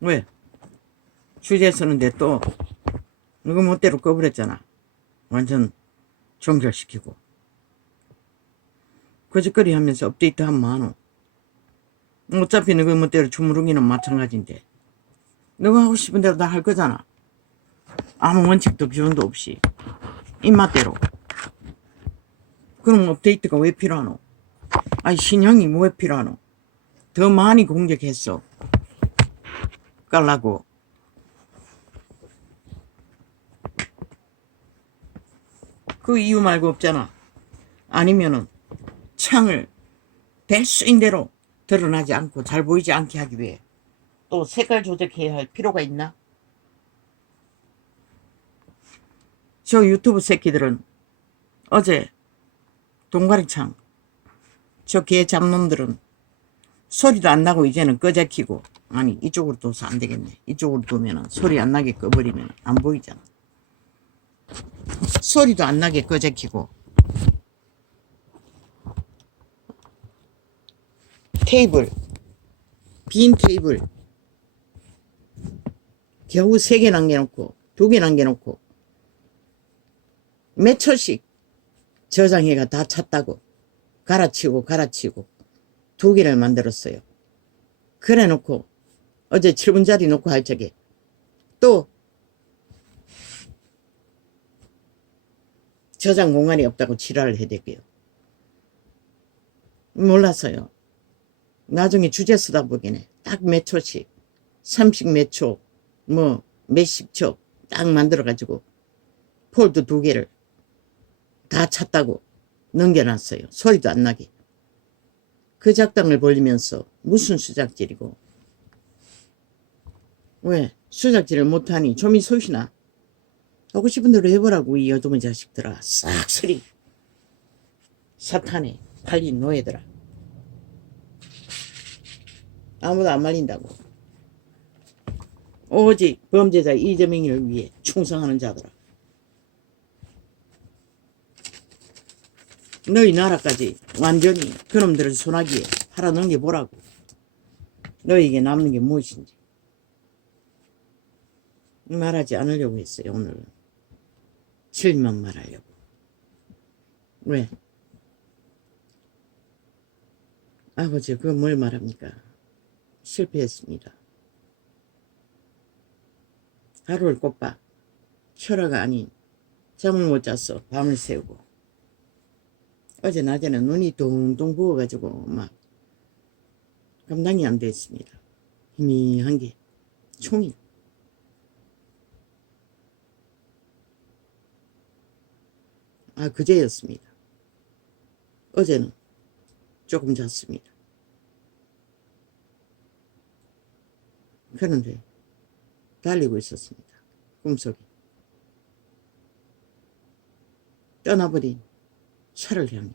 왜? 주제 쓰는데 또 누구 멋대로 꺼버렸잖아. 완전 종결시키고 거짓거리 하면서 업데이트 하면 많어. 어차피 누구 멋대로 주무르기는 마찬가지인데 너가 하고 싶은 대로 다 할 거잖아. 아무 원칙도 기준도 없이 입맛대로. 그럼 업데이트가 왜 필요하노? 아니 신형이 왜 필요하노? 더 많이 공격했어 깔라고. 그 이유 말고 없잖아. 아니면은 창을 될 수 있는 대로 드러나지 않고 잘 보이지 않게 하기 위해 또 색깔 조작해야 할 필요가 있나? 저 유튜브 새끼들은 어제 동가리창 저 개 잡놈들은 소리도 안 나고 이제는 꺼져 키고, 아니 이쪽으로 둬서 안 되겠네. 이쪽으로 두면은 소리 안 나게 꺼버리면 안 보이잖아. 소리도 안 나게 꺼져 키고 테이블, 빈 테이블 겨우 3개 남겨놓고 2개 남겨놓고 몇 초씩 저장해가 다 찼다고 갈아치우고 2개를 만들었어요. 그래 놓고 어제 7분짜리 놓고 할 적에 또 저장 공간이 없다고 지랄을 해댈게요. 몰라서요. 나중에 주제 쓰다 보기에는 딱 몇 초씩 30 몇 초, 뭐 몇십 초 딱 만들어가지고 폴드 2개를 다 찼다고 넘겨놨어요. 소리도 안 나게. 그 작당을 벌리면서 무슨 수작질이고. 왜? 수작질을 못하니 좀이 소시나. 하고 싶은 대로 해보라고 이 여두문 자식들아. 싹쓸이 사탄에 팔린 노예들아. 아무도 안 말린다고. 오직 범죄자 이재명이를 위해 충성하는 자들아. 너희 나라까지 완전히 그놈들을 소나기에 팔아넘겨보라고. 너희에게 남는 게 무엇인지 말하지 않으려고 했어요. 오늘은 실만 말하려고. 왜? 아버지 그거 뭘 말합니까? 실패했습니다. 하루를 꼬박 철화가 아닌 잠을 못 잤어. 밤을 새우고. 어제 낮에는 눈이 둥둥 부어가지고 막 감당이 안 됐습니다. 희미한 게 총이. 그제였습니다. 어제는 조금 잤습니다. 그런데 달리고 있었습니다. 꿈속에. 떠나버린 차를 향해.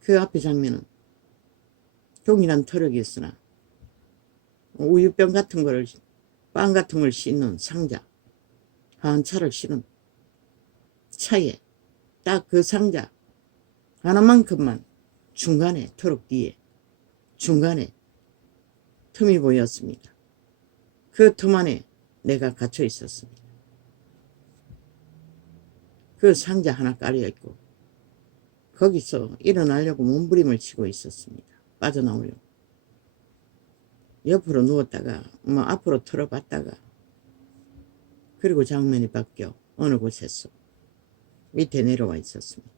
그 앞에 장면은 동일한 트럭이었으나 우유병 같은 거를, 빵 같은 걸 싣는 상자, 한 차를 실은 차에 딱 그 상자 하나만큼만 중간에, 트럭 뒤에 중간에 틈이 보였습니다. 그 틈 안에 내가 갇혀 있었습니다. 그 상자 하나 깔려있고 거기서 일어나려고 몸부림을 치고 있었습니다. 빠져나오려고. 옆으로 누웠다가 뭐 앞으로 틀어봤다가 그리고 장면이 바뀌어 어느 곳에서 밑에 내려와 있었습니다.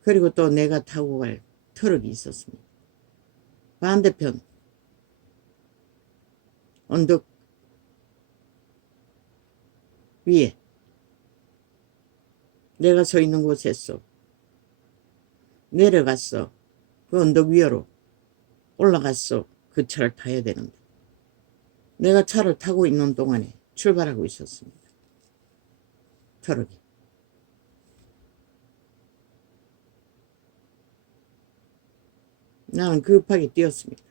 그리고 또 내가 타고 갈 트럭이 있었습니다. 반대편 언덕 위에 내가 서 있는 곳에서 내려갔어. 그 언덕 위로 올라갔어. 그 차를 타야 되는데 내가 차를 타고 있는 동안에 출발하고 있었습니다. 트럭이. 나는 급하게 뛰었습니다.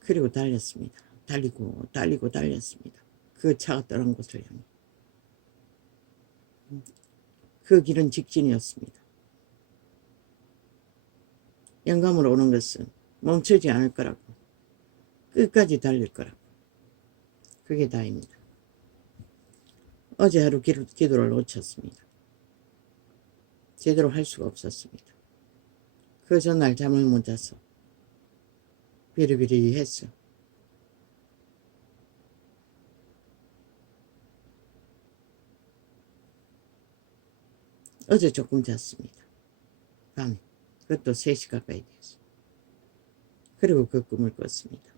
그리고 달렸습니다. 달리고 달렸습니다. 그 차가 떠난 곳을 향해. 그 길은 직진이었습니다. 영감으로 오는 것은 멈추지 않을 거라고. 끝까지 달릴 거라고. 그게 다입니다. 어제 하루 기도를 놓쳤습니다. 제대로 할 수가 없었습니다. 그 전날 잠을 못 자서 비리비리 했어. 어제 조금 잤습니다. 밤에. 그것도 3시 가까이 됐어. 그리고 그 꿈을 꿨습니다.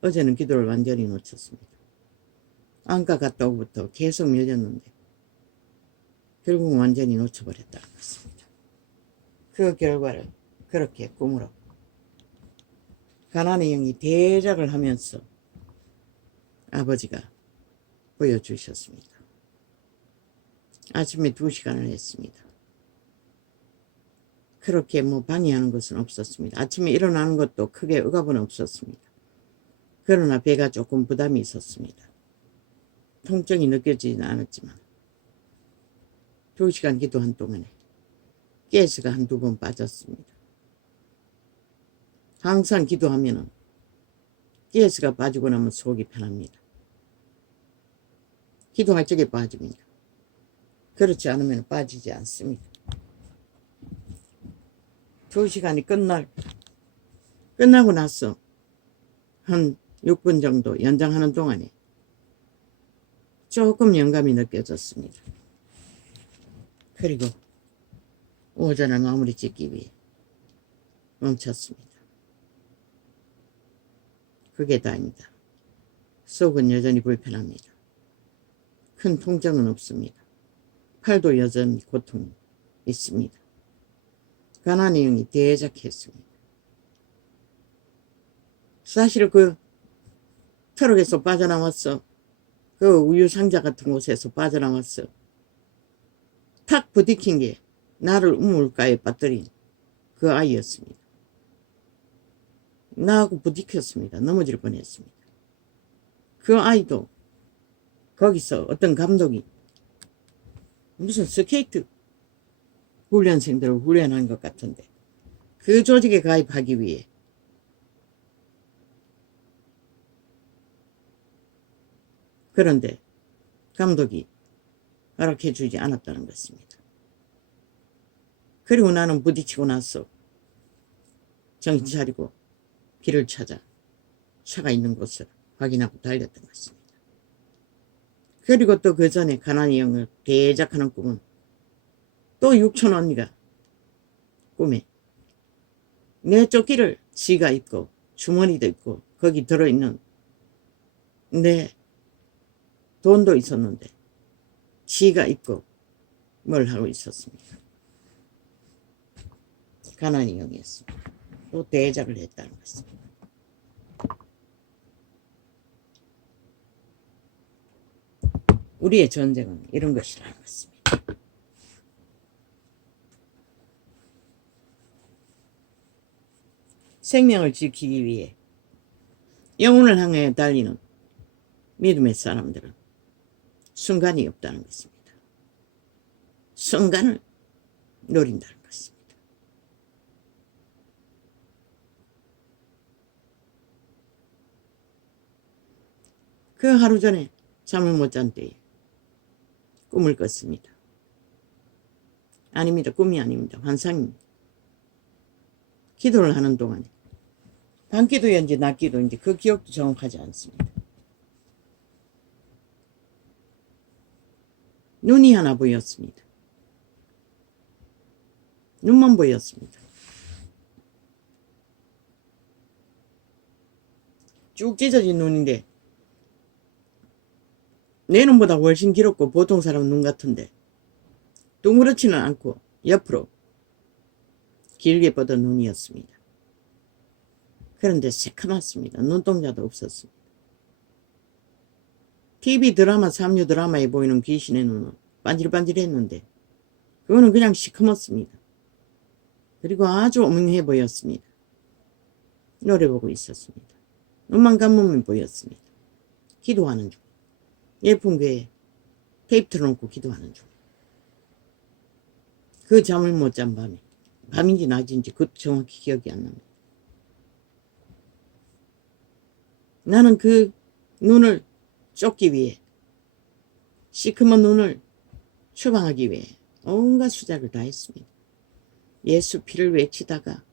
어제는 기도를 완전히 놓쳤습니다. 안과 갔다 오고부터 계속 밀렸는데 결국 완전히 놓쳐버렸다는 것입니다. 그 결과를 그렇게 꿈으로 가난의 영이 대작을 하면서 아버지가 보여주셨습니다. 아침에 2시간을 했습니다. 그렇게 방해하는 것은 없었습니다. 아침에 일어나는 것도 크게 억압은 없었습니다. 그러나 배가 조금 부담이 있었습니다. 통증이 느껴지지는 않았지만 2시간 기도한 동안에 가스가 한두 번 빠졌습니다. 항상 기도하면은 가스가 빠지고 나면 속이 편합니다. 기도할 적에 빠집니다. 그렇지 않으면 빠지지 않습니다. 2시간이 끝나고 나서 한 6분 정도 연장하는 동안에 조금 영감이 느껴졌습니다. 그리고 오전을 마무리 짓기 위해 멈췄습니다. 그게 다입니다. 속은 여전히 불편합니다. 큰 통증은 없습니다. 팔도 여전히 고통이 있습니다. 가난의 영이 대작했습니다. 사실 그 트럭에서 빠져나왔어. 그 우유 상자 같은 곳에서 빠져나왔어. 탁 부딪힌 게 나를 우물가에 빠뜨린 그 아이였습니다. 나하고 부딪혔습니다. 넘어질 뻔했습니다. 그 아이도 거기서 어떤 감독이 무슨 스케이트 훈련생들을 훈련한 것 같은데 그 조직에 가입하기 위해 그런데 감독이 허락해 주지 않았다는 것입니다. 그리고 나는 부딪히고 나서 정신 차리고 길을 찾아 차가 있는 곳을 확인하고 달렸던 것입니다. 그리고 또 그 전에 가난의 영을 대작하는 꿈은 또 육촌 언니가 꿈에 내 조끼를 지가 입고 주머니도 있고 거기 들어있는 내 돈도 있었는데 지가 입고 뭘 하고 있었습니다. 가난의 영이었습니다. 또 대작을 했다는 것입니다. 우리의 전쟁은 이런 것이라는 것입니다. 생명을 지키기 위해 영혼을 향해 달리는 믿음의 사람들은 순간이 없다는 것입니다. 순간을 노린다는 것입니다. 그 하루 전에 잠을 못 잔 때에 꿈을 꿨습니다. 아닙니다. 꿈이 아닙니다. 환상입니다. 기도를 하는 동안에 밤기도였는지 낮기도인지 그 기억도 정확하지 않습니다. 눈이 하나 보였습니다. 눈만 보였습니다. 쭉 찢어진 눈인데 내 눈보다 훨씬 길었고 보통 사람 눈 같은데 둥그렇지는 않고 옆으로 길게 뻗은 눈이었습니다. 그런데 새카맣습니다. 눈동자도 없었습니다. TV 드라마, 삼류 드라마에 보이는 귀신의 눈은 반질반질했는데 그거는 그냥 시커멓습니다. 그리고 아주 오명해 보였습니다. 노래 보고 있었습니다. 눈만 감으면 보였습니다. 기도하는 중. 예쁜 교회에 테이프 틀어놓고 기도하는 중. 그 잠을 못 잔 밤에 밤인지 낮인지 그것도 정확히 기억이 안 납니다. 나는 그 눈을 쫓기 위해, 시커먼 눈을 추방하기 위해 온갖 수작을 다 했습니다. 예수 피를 외치다가,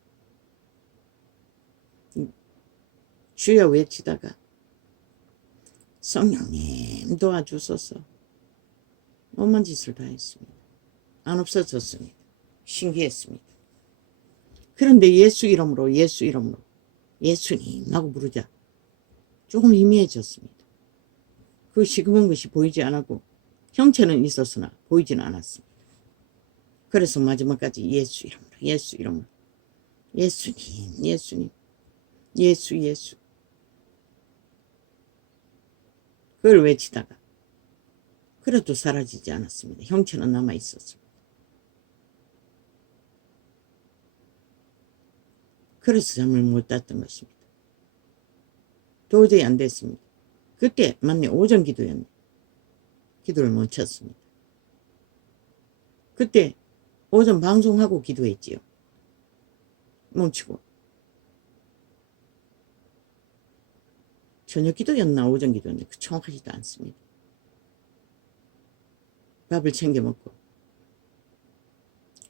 주여 외치다가, 성령님 도와주소서, 오만 짓을 다 했습니다. 안 없어졌습니다. 신기했습니다. 그런데 예수 이름으로 예수님 하고 부르자 조금 희미해졌습니다. 그 시커먼 것이 보이지 않았고 형체는 있었으나 보이지는 않았습니다. 그래서 마지막까지 예수 이름으로 예수님 예수 그걸 외치다가 그래도 사라지지 않았습니다. 형체는 남아있었습니다. 그래서 잠을 못 잤던 것입니다. 도저히 안 됐습니다. 그때 맞네, 오전 기도였네. 기도를 못 쳤습니다. 그때 오전 방송하고 기도했지요. 멈추고. 저녁 기도였나 오전 기도였나 정확하지도 않습니다. 밥을 챙겨 먹고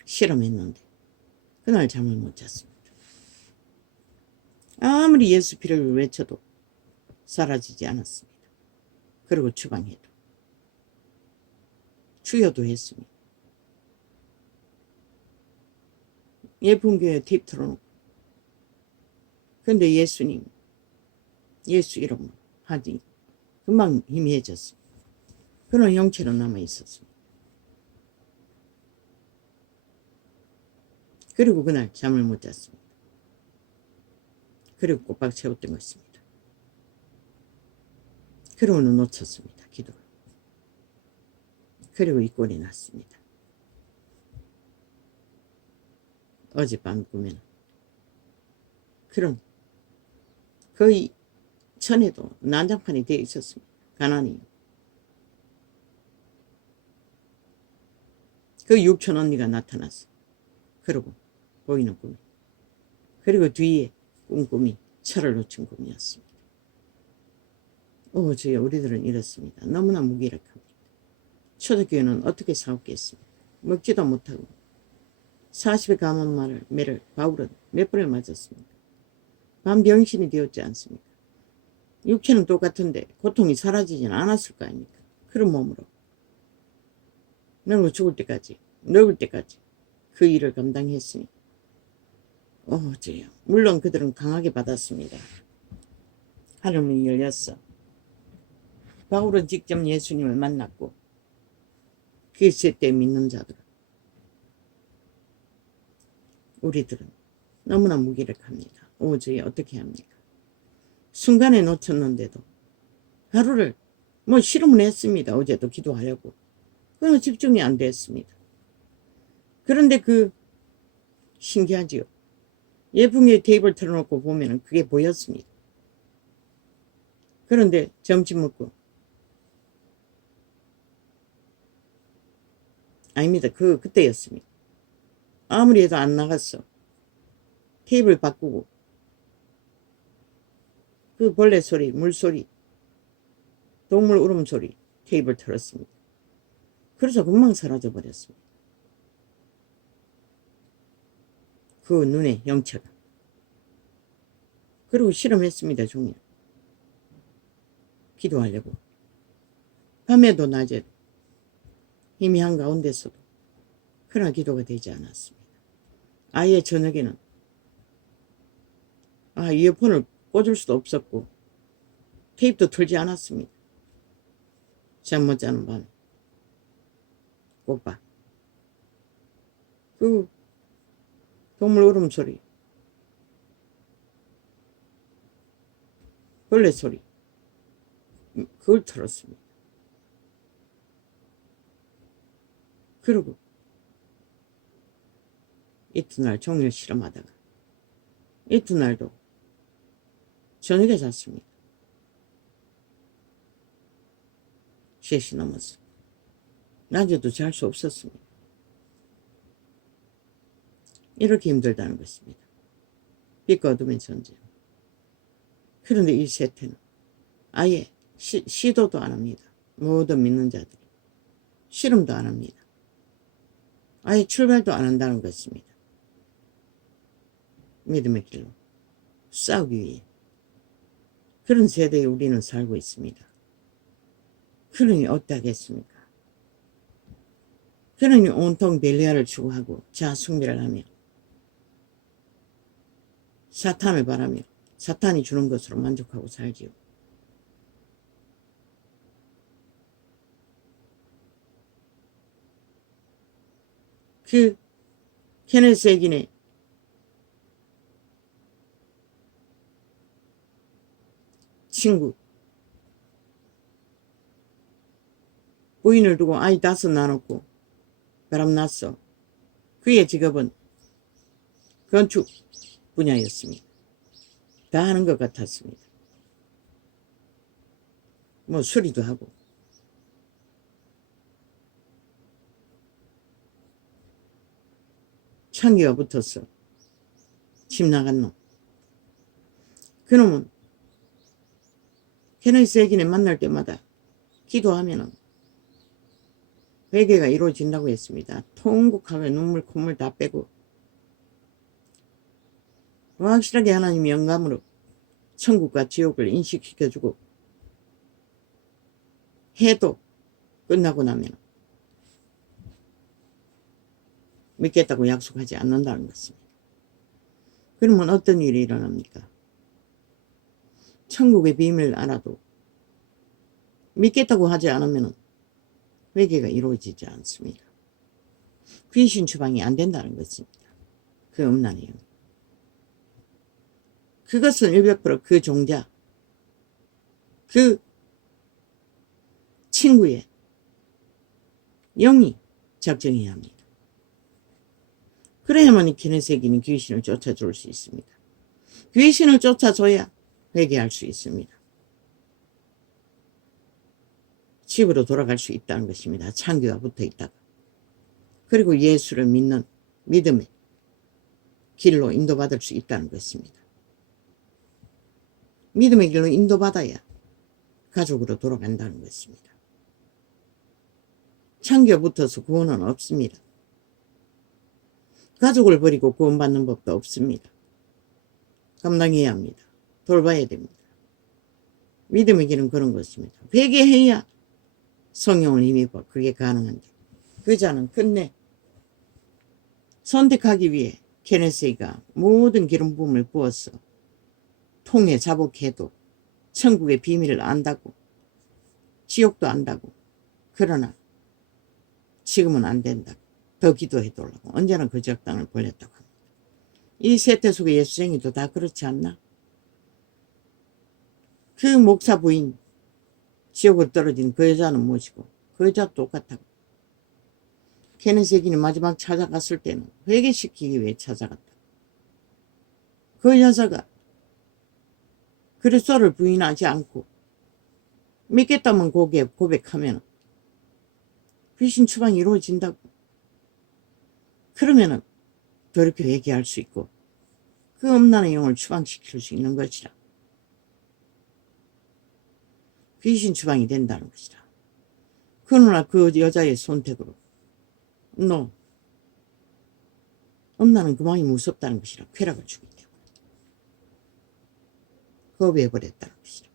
실험했는데 그날 잠을 못 잤습니다. 아무리 예수 피를 외쳐도 사라지지 않았습니다. 그리고 추방해도 추여도 했습니다. 예쁜 교회 팁 틀어놓고 근데 예수님 예수 이름으로 하지 금방 희미해졌습니다. 그런 형체로 남아있었습니다. 그리고 그날 잠을 못 잤습니다. 그리고 꼬박 채웠던 것입니다. 그러고는 놓쳤습니다. 기도를. 그리고 이 꼴이 났습니다. 어젯밤 꿈에는 그런 거의 전에도 난장판이 되어 있었습니다. 가난이. 그 육촌 언니가 나타났어. 그러고 보이는 꿈이. 그리고 뒤에 꿈이 철을 놓친 꿈이었습니다. 오 주여 우리들은 이렇습니다. 너무나 무기력합니다. 초대교회는 어떻게 싸웠겠습니까? 먹지도 못하고 40에 감한 매를 바울은 몇 번을 맞았습니까? 반병신이 되었지 않습니까? 육체는 똑같은데 고통이 사라지진 않았을 거 아닙니까? 그런 몸으로 늙어 죽을 때까지 늙을 때까지 그 일을 감당했으니 주여 물론 그들은 강하게 받았습니다. 하늘문이 열렸어. 바울은 직접 예수님을 만났고 그의 때 믿는 자들 우리들은 너무나 무기력합니다. 주여 어떻게 합니까? 순간에 놓쳤는데도 하루를 실험을 했습니다. 어제도 기도하려고. 그러나 집중이 안 됐습니다. 그런데 신기하지요. 예풍에 테이블 틀어놓고 보면 그게 보였습니다. 그런데 점심 먹고 아닙니다. 그때였습니다. 아무리 해도 안 나갔어. 테이블 바꾸고 그 벌레 소리, 물소리, 동물 울음소리 테이블 틀었습니다. 그래서 금방 사라져 버렸습니다. 그 눈의 영체가. 그리고 실험했습니다. 종일. 기도하려고. 밤에도 낮에도 힘이 한가운데서도 그러나 기도가 되지 않았습니다. 아예 저녁에는 이어폰을 꽂을 수도 없었고 테이프도 틀지 않았습니다. 잠 못 자는 밤에 꼬박 그 동물 울음소리 벌레 소리 그걸 틀었습니다. 그리고 이튿날 종일 실험하다가 이튿날도 저녁에 잤습니다. 3시 넘었어. 낮에도 잘 수 없었습니다. 이렇게 힘들다는 것입니다. 빛과 어둠의 존재. 그런데 이 세태는 아예 시도도 안 합니다. 모든 믿는 자들이 실험도 안 합니다. 아예 출발도 안 한다는 것입니다. 믿음의 길로 싸우기 위해. 그런 세대에 우리는 살고 있습니다. 그러니 어떠하겠습니까? 그러니 온통 벨리아를 추구하고 자아숭배를 하며 사탄을 바라며 사탄이 주는 것으로 만족하고 살지요. 그 케네스 에긴의 친구 부인을 두고 아이 5 낳았고 바람났어. 그의 직업은 건축 분야였습니다. 다 하는 것 같았습니다. 뭐 수리도 하고. 창기가 붙었어. 집 나간 놈. 그놈은 케네스 에긴을 만날 때마다 기도하면은 회개가 이루어진다고 했습니다. 통곡하며 눈물 콧물 다 빼고 확실하게 하나님의 영감으로 천국과 지옥을 인식시켜주고 해도 끝나고 나면 믿겠다고 약속하지 않는다는 것입니다. 그러면 어떤 일이 일어납니까? 천국의 비밀을 알아도 믿겠다고 하지 않으면 회개가 이루어지지 않습니다. 귀신 추방이 안 된다는 것입니다. 그 음란의 영. 그것은 100%그 종자, 그 친구의 영이 작정해야 합니다. 그래야만 이 케네스 에긴은 귀신을 쫓아줄 수 있습니다. 귀신을 쫓아줘야 회개할 수 있습니다. 집으로 돌아갈 수 있다는 것입니다. 창기가 붙어 있다가. 그리고 예수를 믿는 믿음의 길로 인도받을 수 있다는 것입니다. 믿음의 길로 인도받아야 가족으로 돌아간다는 것입니다. 창기가 붙어서 구원은 없습니다. 가족을 버리고 구원받는 법도 없습니다. 감당해야 합니다. 돌봐야 됩니다. 믿음의 길은 그런 것입니다. 회개해야 성령을 힘입어 그게 가능한데 그 자는 끝내 선택하기 위해 케네스가 모든 기름 부음을 부었어. 통에 자복해도 천국의 비밀을 안다고 지옥도 안다고. 그러나 지금은 안 된다고. 더 기도해달라고. 언제나 그 적당을 벌렸다고 합니다. 이 세태 속의 예수쟁이도 다 그렇지 않나? 그 목사 부인 지옥으로 떨어진 그 여자는 무엇이고 그 여자 똑같다고. 케네스 에긴이 마지막 찾아갔을 때는 회개시키기 위해 찾아갔다. 그 여자가 그리스도를 부인하지 않고 믿겠다면 고백하면 귀신 추방이 이루어진다고. 그러면은 그렇게 회개할 수 있고 그 음란의 영을 추방시킬 수 있는 것이라. 귀신 추방이 된다는 것이라. 그러나 그 여자의 선택으로 너 음란은 그만이 무섭다는 것이라. 쾌락을 주기 때문에 거부해버렸다는 것이라.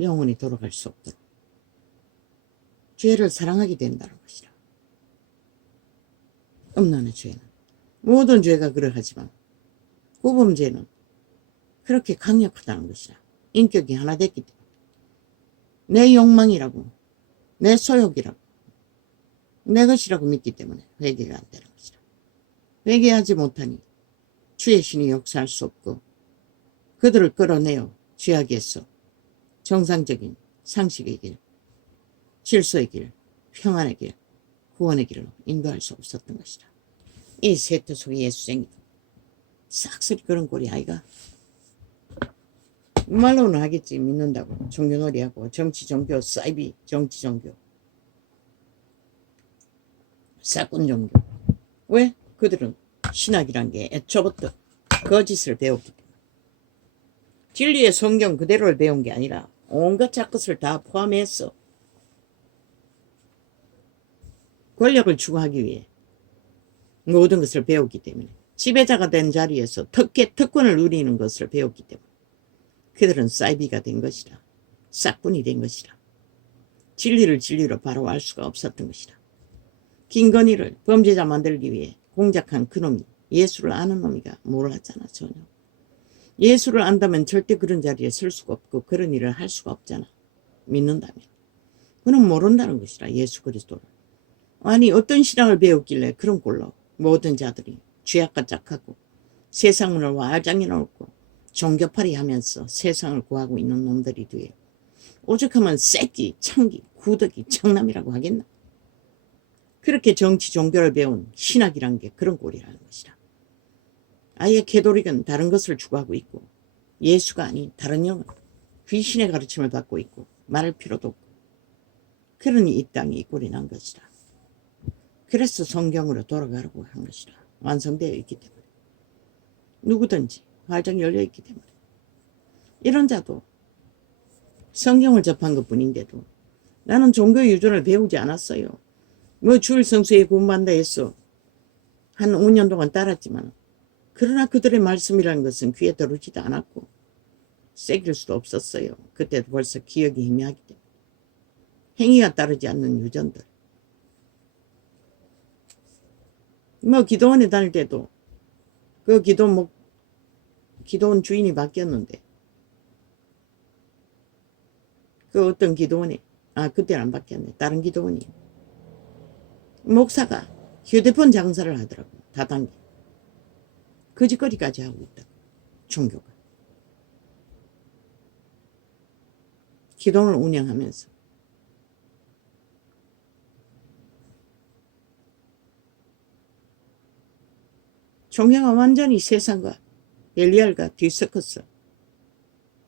영원히 돌아갈 수 없도록 죄를 사랑하게 된다는 것이라. 음란의 죄는 모든 죄가 그러하지만 구범죄는 그렇게 강력하다는 것이라. 인격이 하나 됐기 때문에 내 욕망이라고 내 소욕이라고 내 것이라고 믿기 때문에 회개가 안 되는 것이라. 회개하지 못하니 주의 신이 역사할 수 없고 그들을 끌어내어 죄악에서 정상적인 상식의 길, 질서의 길, 평안의 길, 구원의 길로 인도할 수 없었던 것이라. 이 세태 속의 예수쟁이도 싹쓸이 그런 꼴이 아이가. 말로는 하겠지. 믿는다고. 종교놀이하고 정치 종교, 사이비 정치 종교, 사건 종교. 왜? 그들은 신학이란 게 애초부터 거짓을 배웠기 때문에 진리의 성경 그대로를 배운 게 아니라 온갖 잡것을 다 포함해서 권력을 추구하기 위해 모든 것을 배웠기 때문에 지배자가 된 자리에서 특권을 누리는 것을 배웠기 때문에 그들은 사이비가 된 것이라. 싹군이 된 것이라. 진리를 진리로 바로 알 수가 없었던 것이라. 김건희를 범죄자 만들기 위해 공작한 그놈이 예수를 아는 놈이가 몰랐잖아. 전혀. 예수를 안다면 절대 그런 자리에 설 수가 없고 그런 일을 할 수가 없잖아. 믿는다면. 그는 모른다는 것이라. 예수 그리스도를. 아니 어떤 신앙을 배웠길래 그런 꼴로 모든 자들이 죄악과 짝하고 세상을 와장해 놓고 종교팔이 하면서 세상을 구하고 있는 놈들이 뒤에 오죽하면 새끼, 창기, 구더기, 청남이라고 하겠나. 그렇게 정치 종교를 배운 신학이란 게 그런 꼴이라는 것이라. 아예 캐톨릭은 다른 것을 추구하고 있고 예수가 아닌 다른 영은 귀신의 가르침을 받고 있고 말할 필요도 없고 그러니 이 땅이 이 꼴이 난 것이라. 그래서 성경으로 돌아가라고 한 것이라. 완성되어 있기 때문에 누구든지 활짝 열려 있기 때문에 이런 자도 성경을 접한 것뿐인데도 나는 종교 유전을 배우지 않았어요. 뭐 주일 성수에 공부한다 했어. 한 5년 동안 따랐지만 그러나 그들의 말씀이라는 것은 귀에 들어오지도 않았고 새길 수도 없었어요. 그때도 벌써 기억이 희미하기 때문에 행위가 따르지 않는 유전들. 뭐 기도원에 다닐 때도 그 기도원 주인이 바뀌었는데 그 어떤 기도원에 그때는 안 바뀌었네. 다른 기도원이 목사가 휴대폰 장사를 하더라고. 다단계 거짓거리까지 하고 있다고. 종교가 기도원을 운영하면서 종교가 완전히 세상과 벨리알과 뒤섞었어.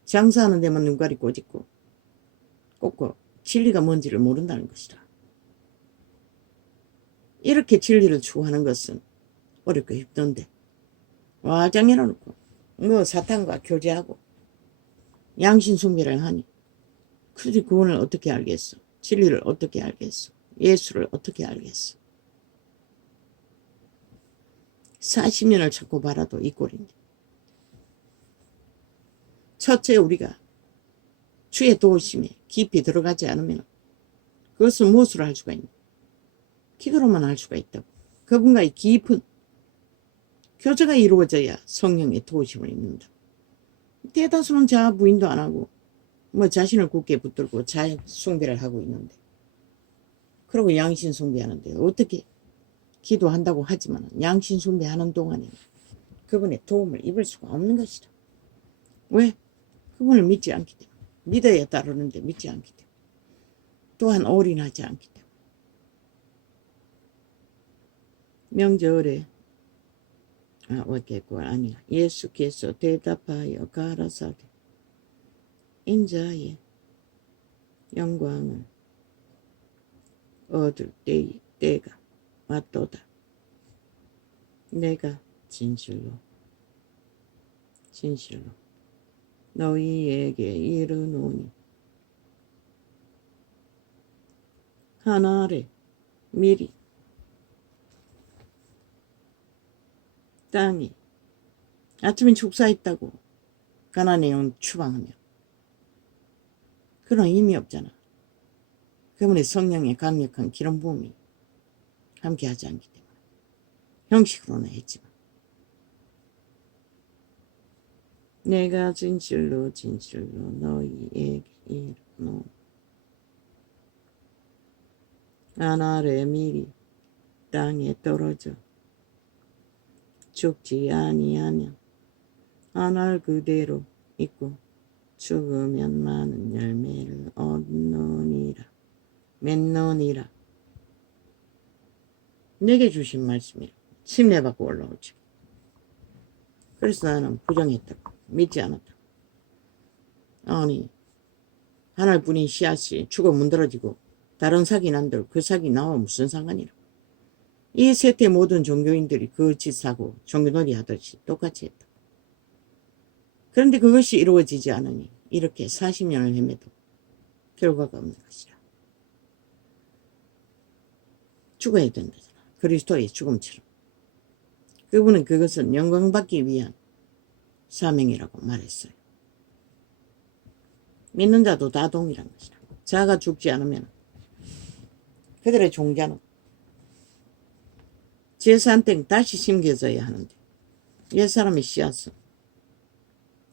장사하는 데만 눈가리 꼬집고 꽂고 진리가 뭔지를 모른다는 것이라. 이렇게 진리를 추구하는 것은 어렵고 힘든데 와장해놓고 뭐 사탄과 교제하고 양신숭배를 하니 그들이 구원을 어떻게 알겠어. 진리를 어떻게 알겠어. 예수를 어떻게 알겠어. 40년을 찾고 바라도 이 꼴인데 첫째 우리가 주의 도우심에 깊이 들어가지 않으면 그것은 무엇으로 할 수가 있냐. 기도로만 할 수가 있다고. 그분과의 깊은 교제가 이루어져야 성령의 도우심을 입는다. 대다수는 자아 부인도 안 하고 뭐 자신을 굳게 붙들고 자아 숭배를 하고 있는데 그리고 양신 숭배하는데 어떻게 기도한다고 하지만 양신 숭배하는 동안에 그분의 도움을 입을 수가 없는 것이다. 왜? 그분을 믿지 않기 때문에. 믿어야 따르는데 믿지 않기 때문에. 또한 올인하지 않기 때문에. 명절에 어겠고 아니야. 예수께서 대답하여 가라사대 인자의 영광을 얻을 때가 왔도다. 내가 진실로 너희에게 이르노니 하늘에 미리 땅이 아침에 축사했다고 가나안의 영 추방하며 그런 힘이 없잖아. 그분의 성령의 강력한 기름 부음이 함께하지 않기 때문에 형식으로는 했지만 내가 진실로 너희에게 이르노니 하늘에 미리 땅에 떨어져 죽지 아니하면 하늘 그대로 있고 죽으면 많은 열매를 맺느니라. 내게 주신 말씀이라. 침례받고 올라오지. 그래서 나는 부정했다고. 믿지 않았다. 아니 하늘뿐인 씨앗이 죽어 문드러지고 다른 삭이 난들 그 삭이 나와 무슨 상관이라. 이 세대 모든 종교인들이 그 짓하고 종교놀이 하듯이 똑같이 했다. 그런데 그것이 이루어지지 않으니 이렇게 40년을 헤매도 결과가 없는 것이라. 죽어야 된다잖아. 그리스도의 죽음처럼. 그분은 그것은 영광받기 위한 사명이라고 말했어요. 믿는 자도 다 동일한 것이라. 자가 죽지 않으면 그들의 종자는 제산땡 다시 심겨져야 하는데 옛사람의 씨앗은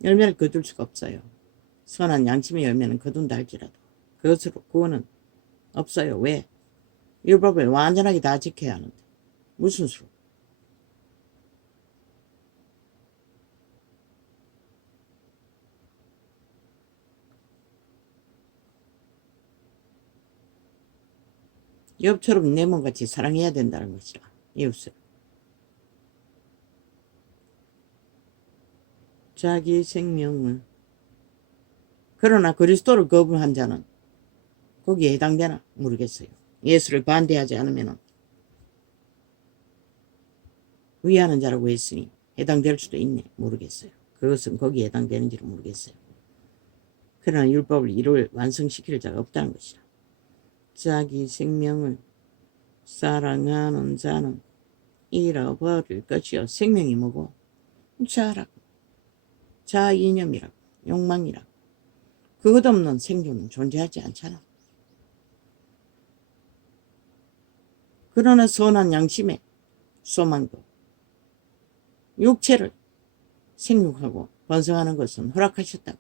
열매를 거둘 수가 없어요. 선한 양심의 열매는 거둔다 할지라도 그것으로 구원은 없어요. 왜? 율법을 완전하게 다 지켜야 하는데 무슨 수? 엽처럼 내 몸같이 사랑해야 된다는 것이라. 이웃을. 자기 생명을. 그러나 그리스도를 거부한 자는 거기에 해당되나 모르겠어요. 예수를 반대하지 않으면 위하는 자라고 했으니 해당될 수도 있네. 모르겠어요. 그것은 거기에 해당되는지를 모르겠어요. 그러나 율법을 이룰 완성시킬 자가 없다는 것이라. 자기 생명을 사랑하는 자는 잃어버릴 것이요. 생명이 뭐고? 자라고. 자이념이라고. 욕망이라고. 그것 없는 생존은 존재하지 않잖아. 그러나 선한 양심에 소망도 육체를 생육하고 번성하는 것은 허락하셨다고.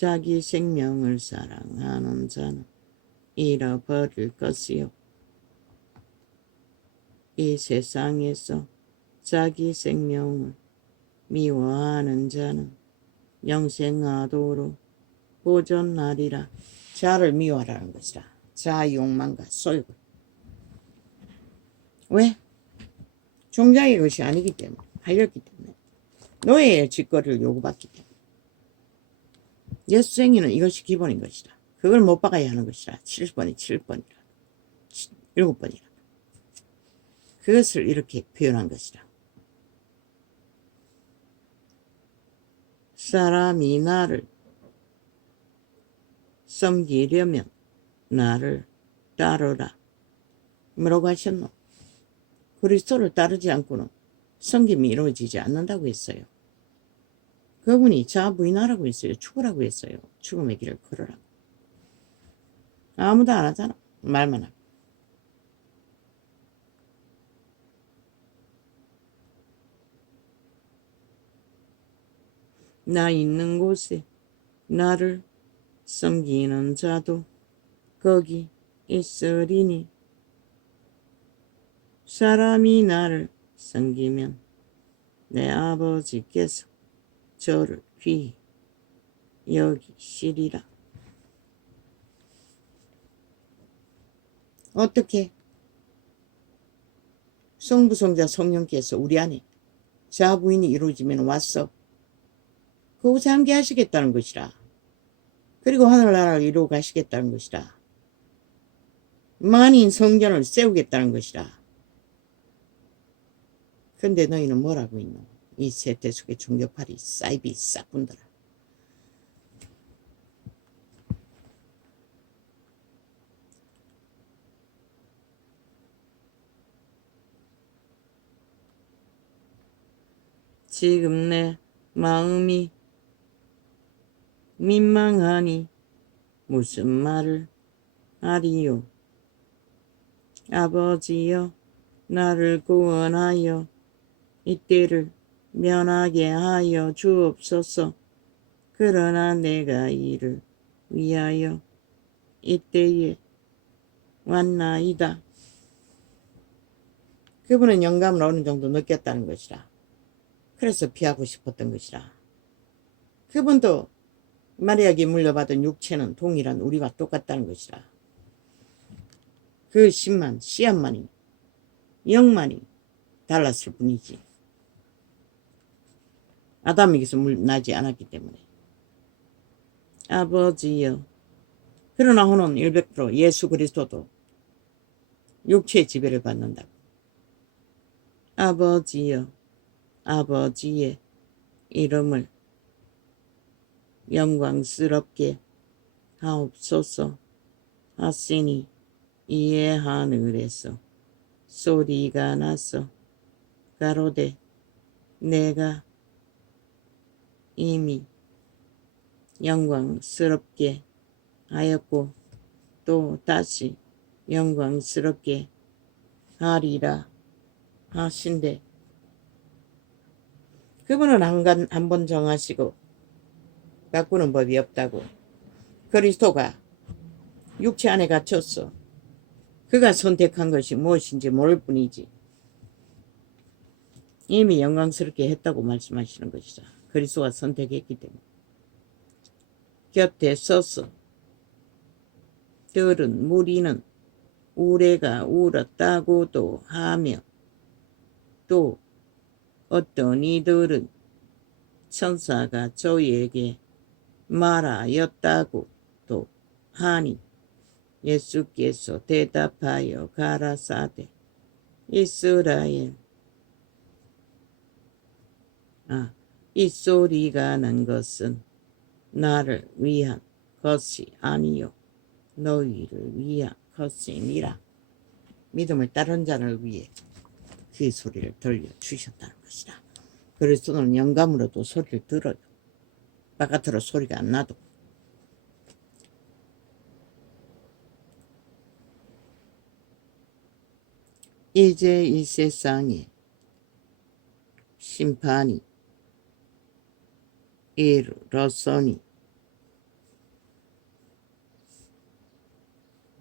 자기 생명을 사랑하는 자는 잃어버릴 것이요. 이 세상에서 자기 생명을 미워하는 자는 영생하도록 보존하리라. 자를 미워하라는 것이라. 자의 욕망과 소욕을. 왜? 종자의 것이 아니기 때문에. 팔렸기 때문에. 노예의 짓거리를 요구받기 때문에. 예수쟁이는 이것이 기본인 것이다. 그걸 못 박아야 하는 것이라. 7번이 7번이라. 7번이라. 그것을 이렇게 표현한 것이라. 사람이 나를 섬기려면 나를 따르라. 뭐라고 하셨노? 그리스도를 따르지 않고는 섬김이 이루어지지 않는다고 했어요. 그분이 자부인하라고 했어요. 죽으라고 했어요. 죽음의 길을 걸으라고. 아무도 안 하잖아. 말만 하고. 나 있는 곳에 나를 섬기는 자도 거기 있으리니 사람이 나를 섬기면 내 아버지께서 저를 귀히 여기시리라. 어떻게? 성부, 성자, 성령께서 우리 안에 자부인이 이루어지면 왔어. 그곳에 함께 하시겠다는 것이라. 그리고 하늘나라를 이루어 가시겠다는 것이라. 만인 성전을 세우겠다는 것이라. 근데 너희는 뭐라고 있노? 이 세대 속에 종교팔이 사이비 싹분들아. 지금 내 마음이 민망하니 무슨 말을 하리요. 아버지여 나를 구원하여 이때를 면하게 하여 주옵소서. 그러나 내가 이를 위하여 이때에 왔나이다. 그분은 영감을 어느 정도 느꼈다는 것이라. 그래서 피하고 싶었던 것이라. 그분도 마리아에게 물려받은 육체는 동일한 우리와 똑같다는 것이라. 그 씨만, 씨앗만이, 영만이 달랐을 뿐이지. 아담에게서 나지 않았기 때문에. 아버지여. 그러나 호는 100% 예수 그리스도도 육체의 지배를 받는다고. 아버지여, 아버지의 이름을 영광스럽게 하옵소서 하시니 이에 하늘에서 소리가 나서 가로되 내가 이미 영광스럽게 하였고 또 다시 영광스럽게 하리라 하신대. 그분은 한 번 정하시고 바꾸는 법이 없다고. 그리스도가 육체 안에 갇혔어. 그가 선택한 것이 무엇인지 모를 뿐이지 이미 영광스럽게 했다고 말씀하시는 것이다. 그리스도가 선택했기 때문에. 곁에 서서 들은 무리는 우레가 울었다고도 하며 또 어떤 이들은 천사가 저희에게 말하였다고도 하니 예수께서 대답하여 가라사대 이 소리가 난 것은 나를 위한 것이 아니요 너희를 위한 것이니라. 믿음을 따른 자를 위해 그 소리를 들려주셨다는 것이다. 그리스도는 영감으로도 소리를 들어요. 바깥으로 소리가 안 나도. 이제 이 세상에 심판이 이르렀으니.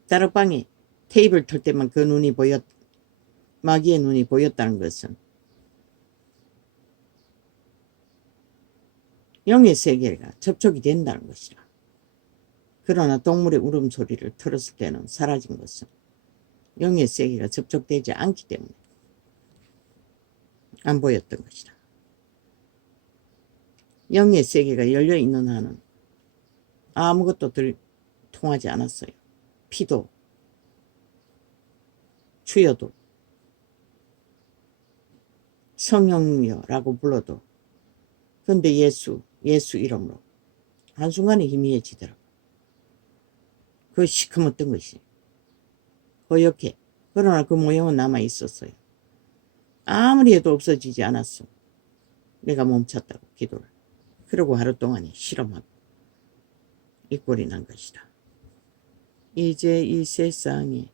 다락방에 테이블 털 때만 그 눈이 마귀의 눈이 보였다는 것은 영의 세계가 접촉이 된다는 것이라. 그러나 동물의 울음소리를 들었을 때는 사라진 것은 영의 세계가 접촉되지 않기 때문에 안 보였던 것이다. 영의 세계가 열려있는 한은 아무것도 통하지 않았어요. 피도 주여도 성령이여라고 불러도. 근데 예수 이름으로 한순간에 희미해지더라고. 그 시커멓던 것이 허옇게. 그러나 그 모형은 남아있었어요. 아무리 해도 없어지지 않았어. 내가 멈췄다고 기도를. 그러고 하루 동안에 실험하고 이 꼴이 난 것이다. 이제 이 세상에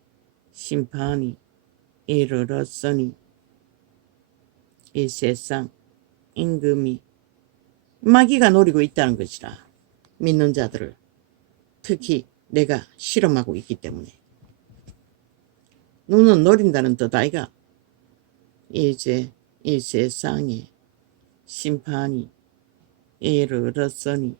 심판이 이르렀으니 이 세상 임금이 마귀가 노리고 있다는 것이라. 믿는 자들을 특히 내가 실험하고 있기 때문에. 눈은 노린다는 뜻 아이가. 이제 이 세상에 심판이 이르렀으니